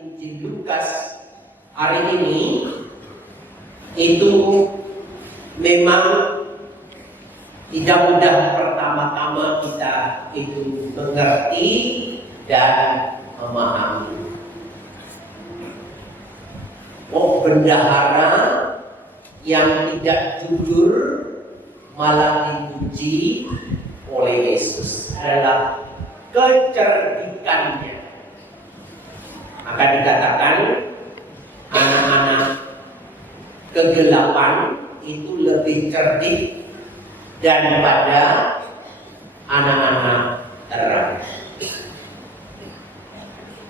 Injil Lukas hari ini itu memang tidak mudah pertama-tama kita itu mengerti dan memahami. Oh, bendahara yang tidak jujur malah dipuji oleh Yesus adalah kecerdikannya. Maka dikatakan anak-anak kegelapan itu lebih cerdik daripada anak-anak terang.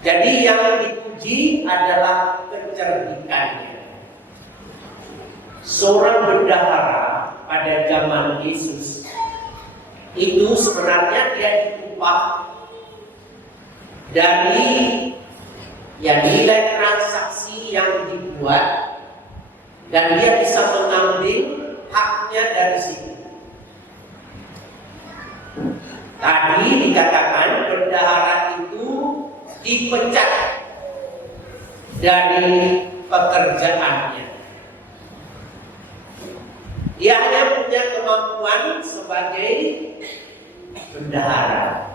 Jadi yang dipuji adalah kecerdikannya. Seorang bendahara pada zaman Yesus itu sebenarnya dia diupah dari nilai transaksi yang dibuat, dan dia bisa mengambil haknya dari situ. Tadi dikatakan bendahara itu dipecat dari pekerjaannya. Dia hanya punya kemampuan sebagai bendahara.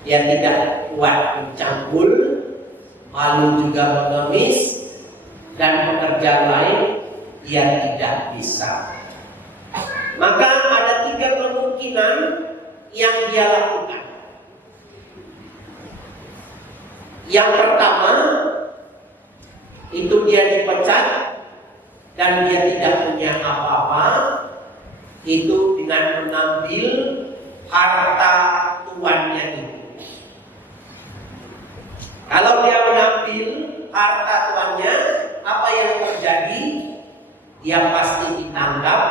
Dia tidak kuat mencangkul, malu juga mengemis, dan pekerjaan lain dia tidak bisa. Maka ada 3 kemungkinan yang dia lakukan. Yang pertama, itu dia dipecat dan dia tidak punya apa-apa, itu dengan mengambil harta tuannya itu. Kalau dia mengambil harta tuannya, apa yang terjadi? Dia pasti ditangkap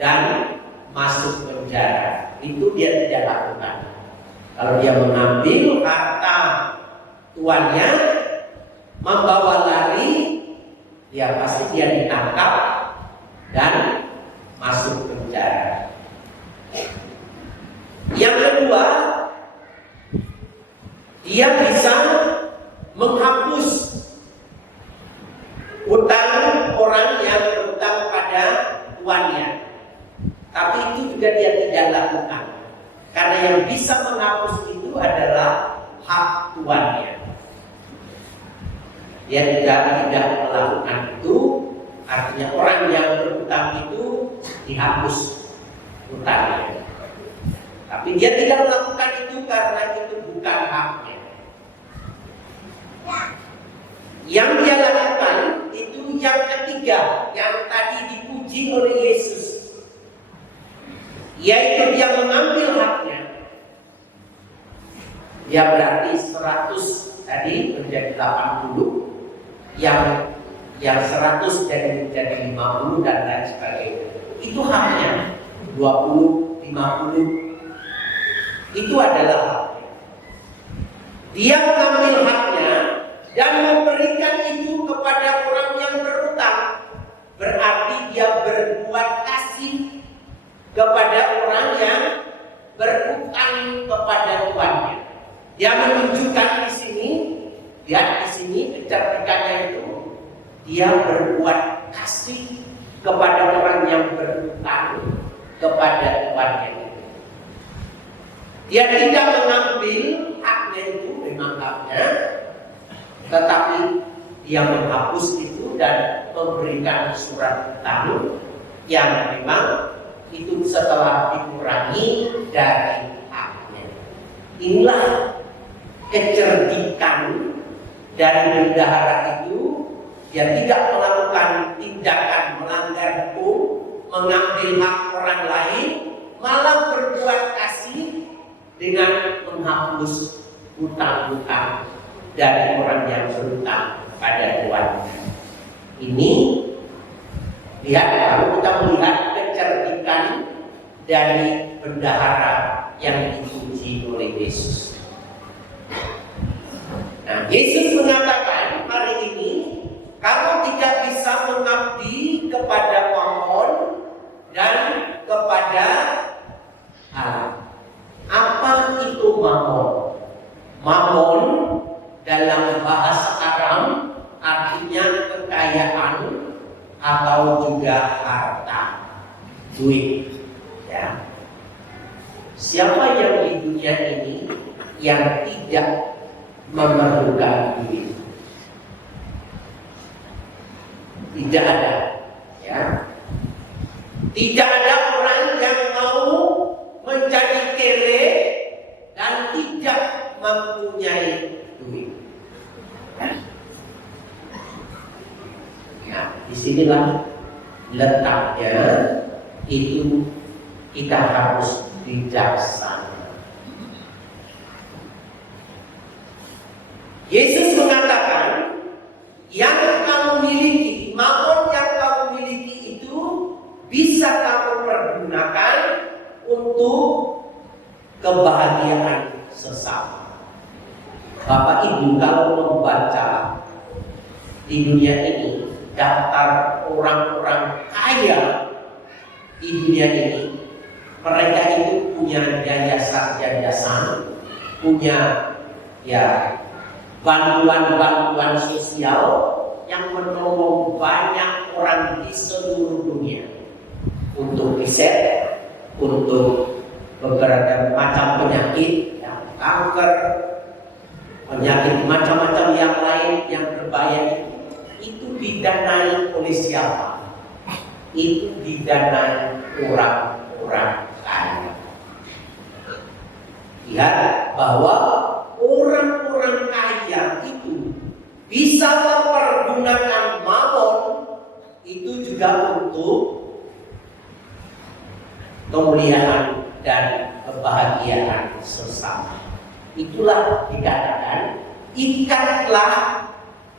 dan masuk penjara. Itu dia tidak lakukan. Kalau dia mengambil harta tuannya, membawa lari, dia pasti ditangkap dan masuk penjara. Yang kedua, dia bisa menghapus utang orang yang berutang pada tuannya. Tapi itu juga dia tidak lakukan, karena yang bisa menghapus itu adalah hak tuannya. Dia tidak melakukan itu, artinya orang yang berutang itu dihapus utangnya. Tapi dia tidak melakukan itu karena itu bukan haknya. Yang dia lakukan itu yang ketiga, yang tadi dipuji oleh Yesus, yaitu dia mengambil haknya. Dia berarti 100 tadi menjadi 80, yang 100 jadi 50 dan lain sebagainya. Itu haknya. 20, 50 itu adalah haknya. Dia mengambil haknya dan memberikan itu kepada orang yang berutang. Berarti dia berbuat kasih kepada orang yang berutang kepada tuannya. Dia menunjukkan di sini, lihat di sini kecerdikannya itu, dia berbuat kasih kepada orang yang berutang kepada tuannya. Dia tidak mengambil haknya itu, memang haknya, tetapi dia menghapus itu dan memberikan surat utang yang memang itu setelah dikurangi dari haknya. Inilah kecerdikan dari bendahara itu. Dia tidak melakukan tindakan melanggar hukum, mengambil hak orang lain, malah berbuat kasih dengan menghapus hutang-hutang dari orang yang berhutang pada tuannya. Ini lihat, kalau kita melihat kecerdikan dari bendahara yang dipuji oleh Yesus. Nah, Yesus mengatakan hari ini, kamu tidak bisa mengabdi kepada Mammon dan kepada Allah. Apa itu Mammon? Mammon dalam bahasa Arab yang tidak memerlukan duit. Tidak ada, ya. Tidak ada orang yang mau menjadi kere dan tidak mempunyai duit. Ya, disinilah letaknya, itu kita harus bijaksana. Yesus mengatakan, yang kamu miliki, mamon yang kamu miliki itu bisa kamu pergunakan untuk kebahagiaan sesama. Bapak Ibu kalau membaca di dunia ini daftar orang-orang kaya di dunia ini, mereka itu punya yayasan-yayasan, punya ya bantuan-bantuan sosial yang menolong banyak orang di seluruh dunia untuk riset, untuk beberapa macam penyakit, ya, kanker, penyakit macam-macam yang lain yang berbahaya itu didanai oleh siapa? Itu didanai orang-orang kaya. Lihat bahwa orang-orang kaya itu bisa mempergunakan mamon itu juga untuk kemuliaan dan kebahagiaan sesama. Itulah dikatakan, ikatlah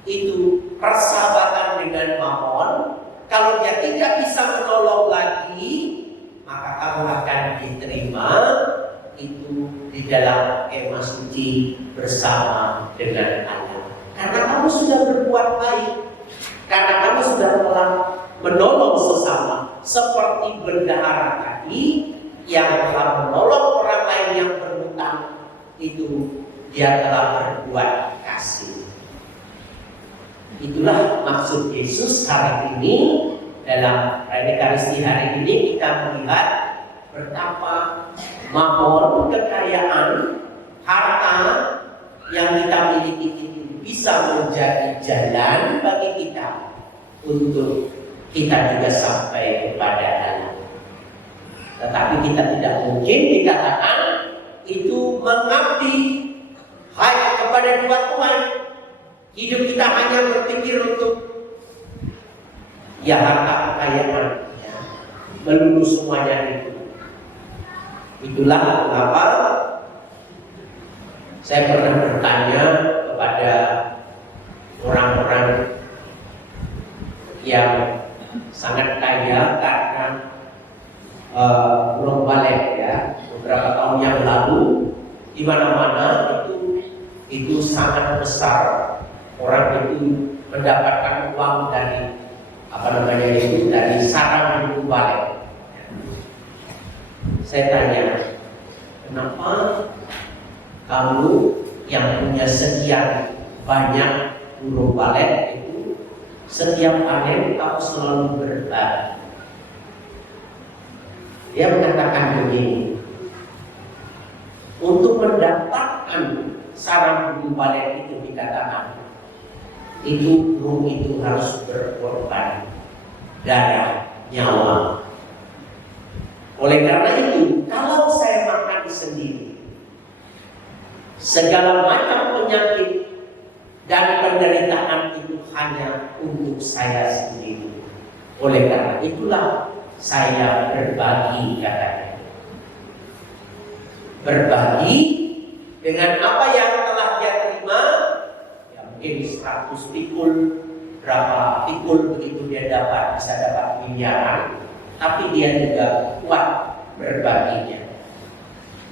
itu persahabatan dengan mamon. Kalau dia tidak bisa menolong lagi, maka kamu akan diterima itu di dalam kemah suci bersama dengan Allah. Karena kamu sudah berbuat baik, karena kamu sudah telah menolong sesama, seperti bendahara tadi yang telah menolong orang lain yang berhutang, itu dia telah berbuat kasih. Itulah maksud Yesus hari ini. Dalam Ekaristi hari ini kita melihat betapa mamon, kekayaan, harta yang kita miliki itu bisa menjadi jalan bagi kita untuk kita juga sampai kepada Allah. Tetapi kita tidak mungkin dikatakan itu mengabdi hanya kepada dua Tuhan. Hidup kita hanya berpikir untuk ya harta kekayaan, ya, melulu semuanya itu. Itulah mengapa saya pernah bertanya kepada orang-orang yang sangat kaya karena Burung Balik, ya, beberapa tahun yang lalu di mana-mana itu sangat besar. Orang itu mendapatkan uang dari dari sarang Burung Balik. Saya tanya, kenapa kamu yang punya sekian banyak burung balik itu setiap panen kamu selalu berbagi? Dia mengatakan begini, untuk mendapatkan sarang burung balik itu dikatakan itu burung itu harus berkorban darah, nyawa. Oleh karena itu, kalau saya makan sendiri, segala macam penyakit dan penderitaan itu hanya untuk saya sendiri. Oleh karena itulah saya berbagi, katanya. Berbagi dengan apa yang telah dia terima. Mungkin 100 pikul, berapa pikul begitu dia dapat, bisa dapat miliaran, tapi dia juga kuat berbaginya.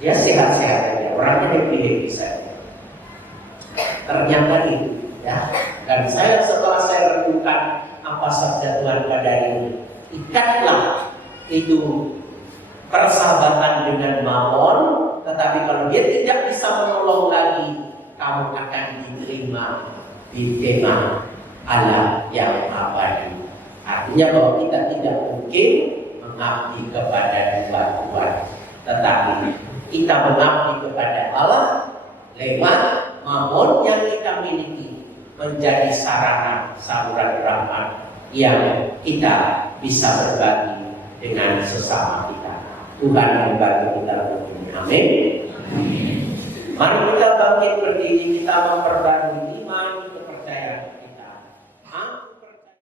Dia sehat-sehat saja, orangnya happy-happy saja. Ternyata itu, ya. Dan setelah saya renungkan apa sabda Tuhan pada ini, ikatlah itu persahabatan dengan mamon, tetapi kalau dia tidak bisa menolong lagi, kamu akan diterima di kemah Allah yang abadi. Artinya bahwa kita tidak mungkin mengabdi kepada dua Tuhan, tetapi kita mengabdi kepada Allah lewat mamon yang kita miliki menjadi sarana saluran rahmat yang kita bisa berbagi dengan sesama kita. Tuhan membantu kita untuk ini. Amin. Mari kita bangkit berdiri, kita memperbarui